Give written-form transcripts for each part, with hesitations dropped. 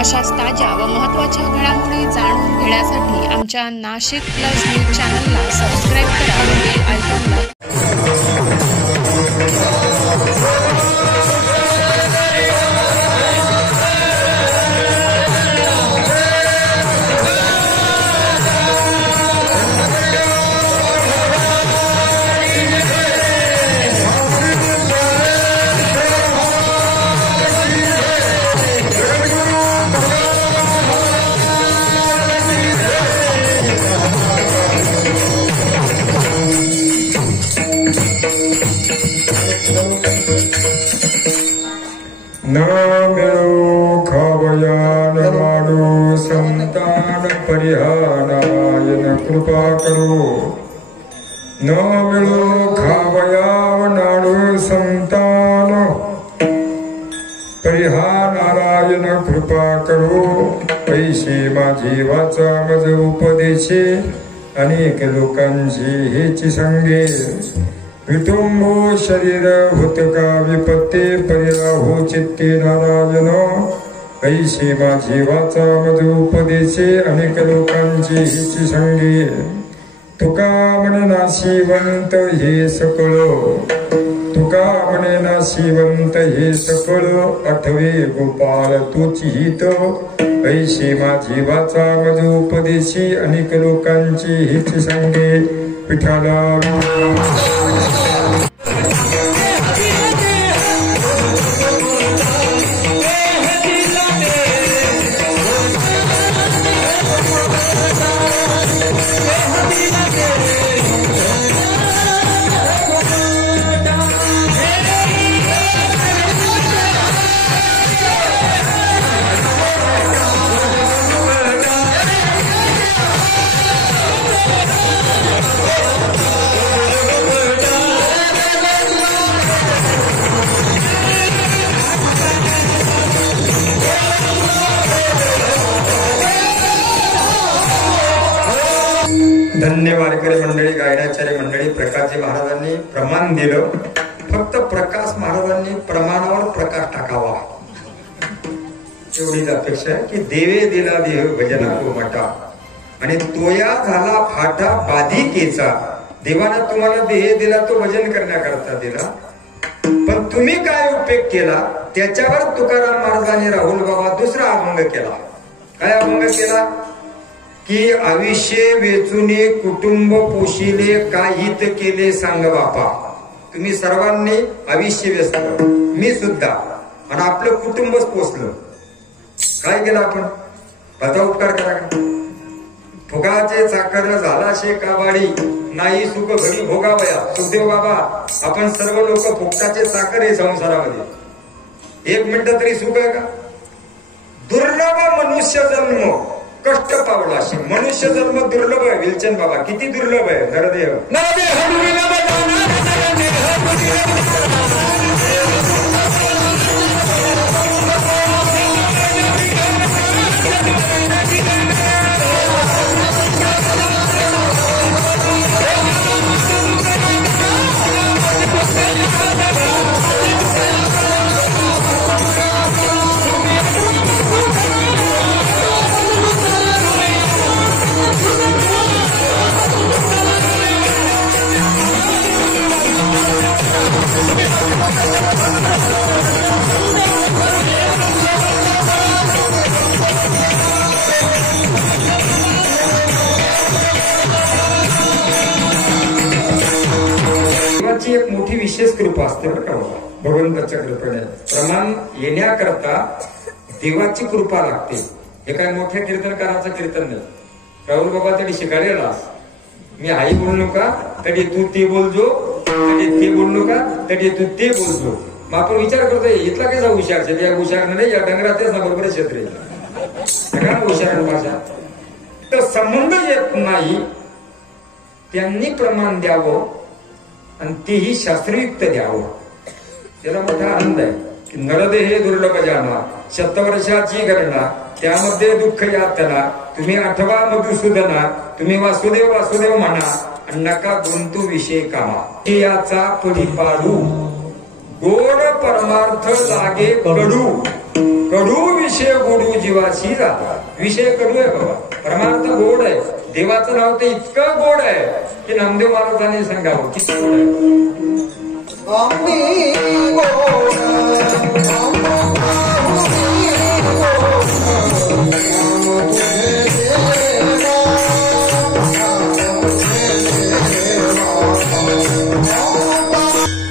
अशाच ताज्या व महत्त्वाच्या घडामोडी जाणून घेण्यासाठी आमच्या नाशिक प्लस न्यूज चॅनलला सबस्क्राईब करा व बेल आयकॉनला न मिळो खावयान माडो संतान परिहानायन कृपा करो न मिळो खावया नाडो संतान परिहानारायण कृपा करो पैसे माझी वाचा मज उपदेशे अनेक लोकांची हेची संगे विटुंबो शरीर हुतका विपत्ते परिराहो चित्ते नारायण ऐशी माझी वाचा मज उपदेशे अनेक लोकांची हिची संगे तुका म्हणे नाशिवंत हे सकळ तुका म्हणे नाशिवंत हे सकळ आठवे गोपाल तुची हित ऐशी माझी वाचा मज उपदेशी अनेक लोकांची हिची संगे विठाला धन्यवाद मंडळी, गायनाचार्य मंडळी, प्रकाशजी महाराजांनी प्रमाण दिलं. फक्त प्रकाश महाराजांनी प्रमाणावर प्रकाश टाकावा एवढीच अपेक्षा आहे की देवे दिला देव भजना कोमटा आणि तोया झाला फाटा बाधिकेचा. देवाने तुम्हाला देह दिला तो भजन करण्याकरता दिला, पण तुम्ही काय उपयोग केला त्याच्यावर तुकाराम महाराजांनी राहुल बाबा दुसरा अभंग केला. काय अभंग केला की आयुष्य वेचुने कुटुंब पोशिले काहीत केले सांग बापा. तुम्ही सर्वांनी आयुष्य वेचलं, मी सुद्धा, आणि आपलं कुटुंबच पोचलं. काय केलं आपण? आता उपकार करा का? फुगाचे चाकर झाला शे काबाडी नाही सुख घरी भोगावया. सुखदेव बाबा, आपण सर्व लोक फुकटाचे चाकर आहे संसारामध्ये. एक मिनिट तरी सुख आहे का? दुर्लभ मनुष्य जन्म कष्ट पावला. मनुष्य जन्म दुर्लभ आहे. विलचंद बाबा, किती दुर्लभ आहे. नरदेव एक मोठी विशेष कृपा असते बरं का भगवंताच्या कृपेने. प्रमाण येण्याकरता देवाची कृपा लागते. हे काय मोठ्या कीर्तनकाराचं कीर्तन नाही. राहुल बाबा तरी शिकायला मी आई बोलू नका तरी तू ते बोलजो, तरी ते बोलू नका तरी तू ते बोलजो. मग आपण विचार करतोय इथला कसा हुशार या हुशार नाही, या डंगराच्या बरोबर क्षेत्र हुशार भाषा तर संबंध येत नाही. त्यांनी प्रमाण द्यावं आणि तेही शास्त्रयुक्त द्यावं. त्याला मोठा आनंद आहे की नरदेह दुर्लभ जाना शतवर्षाची गणना त्यामध्ये दुःख यातना तुम्ही आठवा मधुसूदना तुम्ही वासुदेव वासुदेव म्हणा आणि नका गुंतू विषय कामा. याचा परिपाडू गोड परमार्थ लागे कडू कडू विषय गोडू जीवाशी जाता. विषय कडू आहे बाबा, परमार्थ गोड आहे. देवाचं नाव ते इतकं गोड आहे की नामदेव महाराजांनी सांगावं किती गोड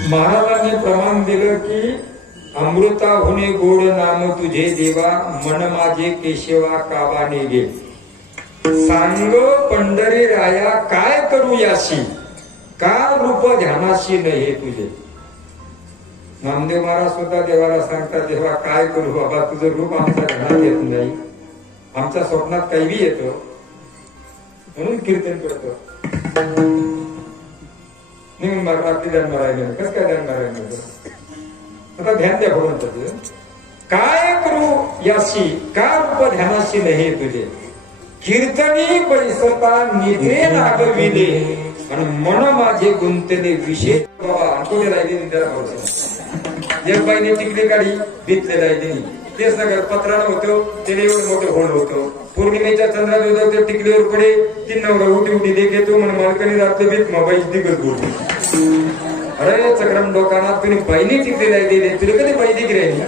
महाराजांनी प्रमाण दिलं की अमृता होणे गोड नाम तुझे देवा, मन माझे केशवा काबाने गे. सांग पंढरी राया काय करू याशी, का रूप ध्यानाशी नये तुझे. नामदेव महाराज सुद्धा देवाला सांगतात, देवा काय करू बाबा, तुझं रूप आमच्या ध्यानात येत नाही, आमच्या स्वप्नात काही बी येतं म्हणून कीर्तन करतो. रात्री ध्यान मारायला कस काय ध्यान मारायला, आता ध्यान द्या भगवंत. काय करू याशी, का रूप ध्यानाशी नाही तुझे. कीर्तनी परिसता निद्रे नागविले, आणि मन माझे गुंतले विषय. बाबा आणखी राहिले त्याला एक बाईने टिकली काढी बितले राहिले तेच नगर पत्रानं होतं, त्याने एवढं मोठं होण होतं. पौर्णिमेच्या चंद्रात ते टिकलीवर पडे तीन नवरा उठी उठी देखेतो म्हणून मालकाने रात्र बीत मोबाईल दिगत गोड. अरे चक्रम डोकानात तुम्ही बाईने टिकले राहिले, तुला कधी बाई दिली राहिली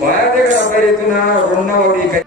बाया दे का आपल्या येतो ना रोडनावावरी काय.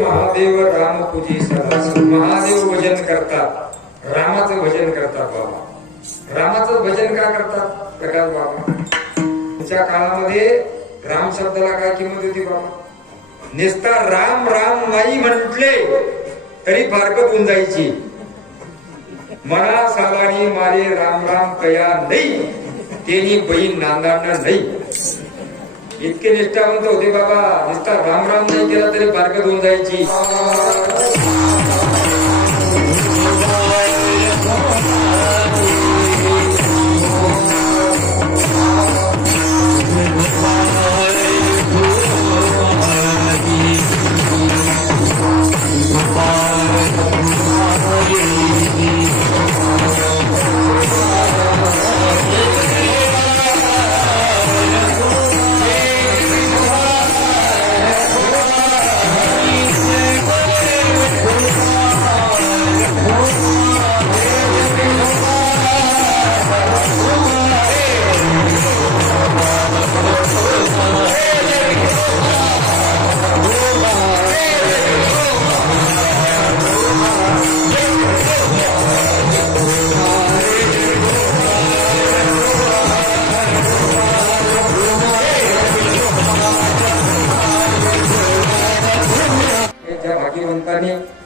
महादेव राम पूजी सदा. महादेव भजन करतात, रामाचं भजन करतात. बाबा रामाचं भजन का करतात प्रकाश बाबा. तुमच्या काळामध्ये राम शब्दाला काय किंमत होती बाबा. नेसता राम राम नाही म्हटले तरी फारकत होऊन जायची. मना सालानी मारे राम राम कया नाही, तेनी बहीण नांदाणं नाही. इतके निष्ठावंत होते बाबा. निष्ठा राम राम नाही केला तरी फारकत होऊन जायची.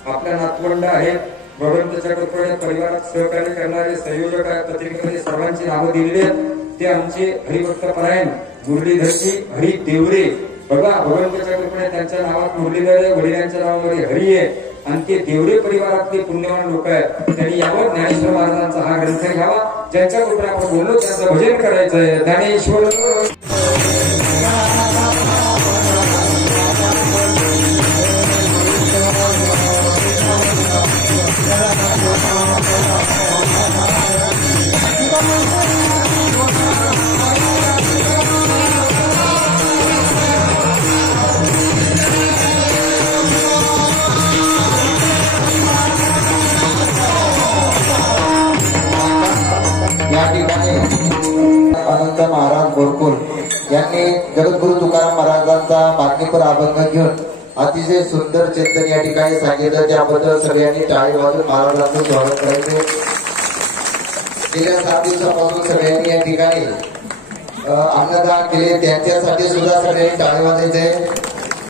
आपल्या नातवंड आहेत, भगवंताच्या कृपेने परिवारात सहकार्य करणारे संयोजक आहेत. पत्रिकेमध्ये सर्वांची नावं दिलेली आहेत. ते आमचे हरिभक्त परायण मुरलीधरजी हरी देवरे बघा भगवंताच्या कृपेने त्यांच्या नावात मुरलीधर आहे, वडिलांच्या नावामध्ये हरी आहे आणि ते देवरे परिवारातले पुण्यवान लोक आहेत. त्यांनी यावं ज्ञानेश्वर महाराजांचा हा ग्रंथ घ्यावा. ज्यांच्या कृपेने आपण बोललो त्यांचं भजन करायचंय. ज्ञानेश्वर या ठिकाणी अनंत महाराज बोरकुल यांनी जगद्गुरु तुकाराम महाराजांचा मागणीपर अभंग घेऊन अतिशय सुंदर चिंतन या ठिकाणी सांगितलं. त्याबद्दल सगळ्यांनी टाळी वाजून महाराजांचं स्वागत करायचे. गेल्या 7 दिवसापासून सगळ्यांनी या ठिकाणी अन्नदान केले, त्यांच्यासाठी सुद्धा सगळ्यांनी टाळी वाजायचे.